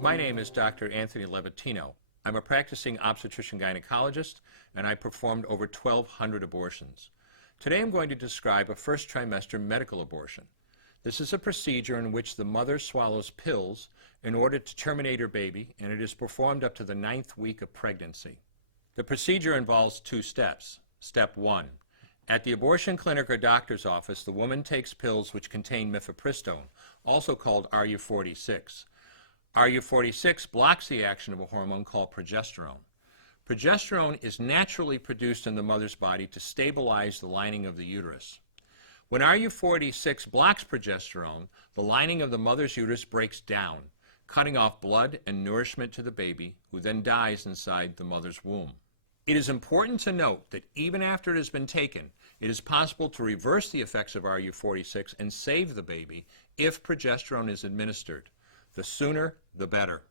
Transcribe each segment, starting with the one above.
My name is Dr. Anthony Levatino. I'm a practicing obstetrician-gynecologist, and I performed over 1,200 abortions. Today I'm going to describe a first trimester medical abortion. This is a procedure in which the mother swallows pills in order to terminate her baby, and it is performed up to the 9th week of pregnancy. The procedure involves 2 steps. Step 1. At the abortion clinic or doctor's office, the woman takes pills which contain mifepristone, also called RU46. RU46 blocks the action of a hormone called progesterone. Progesterone is naturally produced in the mother's body to stabilize the lining of the uterus. When RU46 blocks progesterone, the lining of the mother's uterus breaks down, cutting off blood and nourishment to the baby, who then dies inside the mother's womb. It is important to note that even after it has been taken, it is possible to reverse the effects of RU46 and save the baby if progesterone is administered. The sooner, the better.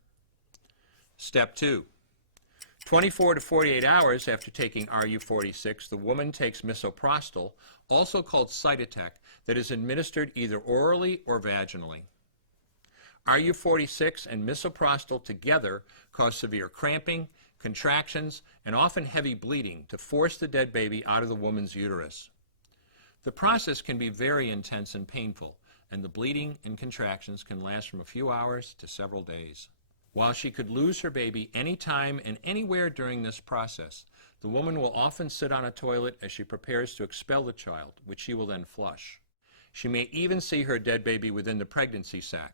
Step 2. 24 to 48 hours after taking RU46, the woman takes misoprostol, also called Cytotec, that is administered either orally or vaginally. RU46 and misoprostol together cause severe cramping, contractions, and often heavy bleeding to force the dead baby out of the woman's uterus. The process can be very intense and painful, and the bleeding and contractions can last from a few hours to several days. While she could lose her baby anytime and anywhere during this process, the woman will often sit on a toilet as she prepares to expel the child, which she will then flush. She may even see her dead baby within the pregnancy sac.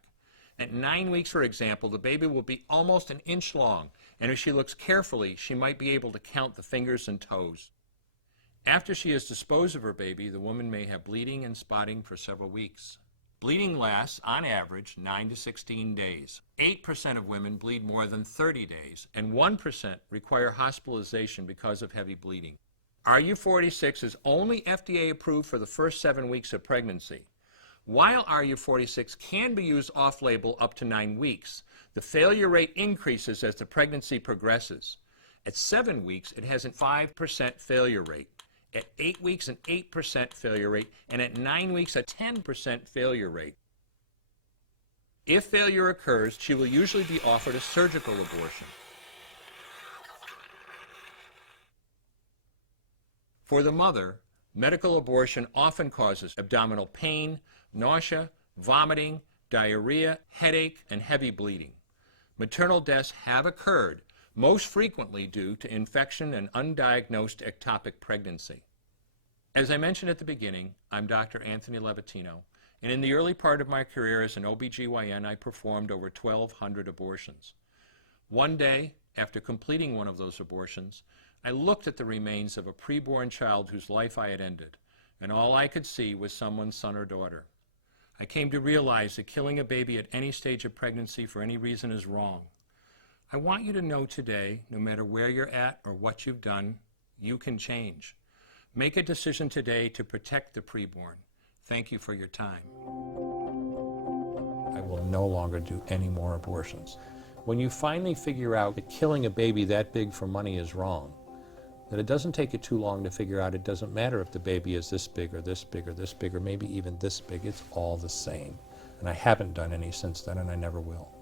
At 9 weeks, for example, the baby will be almost an inch long, and if she looks carefully, she might be able to count the fingers and toes. After she has disposed of her baby, the woman may have bleeding and spotting for several weeks. Bleeding lasts, on average, 9 to 16 days. 8% of women bleed more than 30 days, and 1% require hospitalization because of heavy bleeding. RU46 is only FDA approved for the first 7 weeks of pregnancy. While RU46 can be used off-label up to 9 weeks, the failure rate increases as the pregnancy progresses. At 7 weeks, it has a 5% failure rate. At 8 weeks, an 8% failure rate, and at 9 weeks, a 10% failure rate. If failure occurs, she will usually be offered a surgical abortion. For the mother, medical abortion often causes abdominal pain, nausea, vomiting, diarrhea, headache, and heavy bleeding. Maternal deaths have occurred, most frequently due to infection and undiagnosed ectopic pregnancy. As I mentioned at the beginning, I'm Dr. Anthony Levatino, and in the early part of my career as an OBGYN, I performed over 1,200 abortions. One day, after completing one of those abortions, I looked at the remains of a preborn child whose life I had ended, and all I could see was someone's son or daughter. I came to realize that killing a baby at any stage of pregnancy for any reason is wrong. I want you to know today, no matter where you're at or what you've done, you can change. Make a decision today to protect the preborn. Thank you for your time. I will no longer do any more abortions. When you finally figure out that killing a baby that big for money is wrong, that it doesn't take you too long to figure out it doesn't matter if the baby is this big or this big or this big or maybe even this big, it's all the same. And I haven't done any since then, and I never will.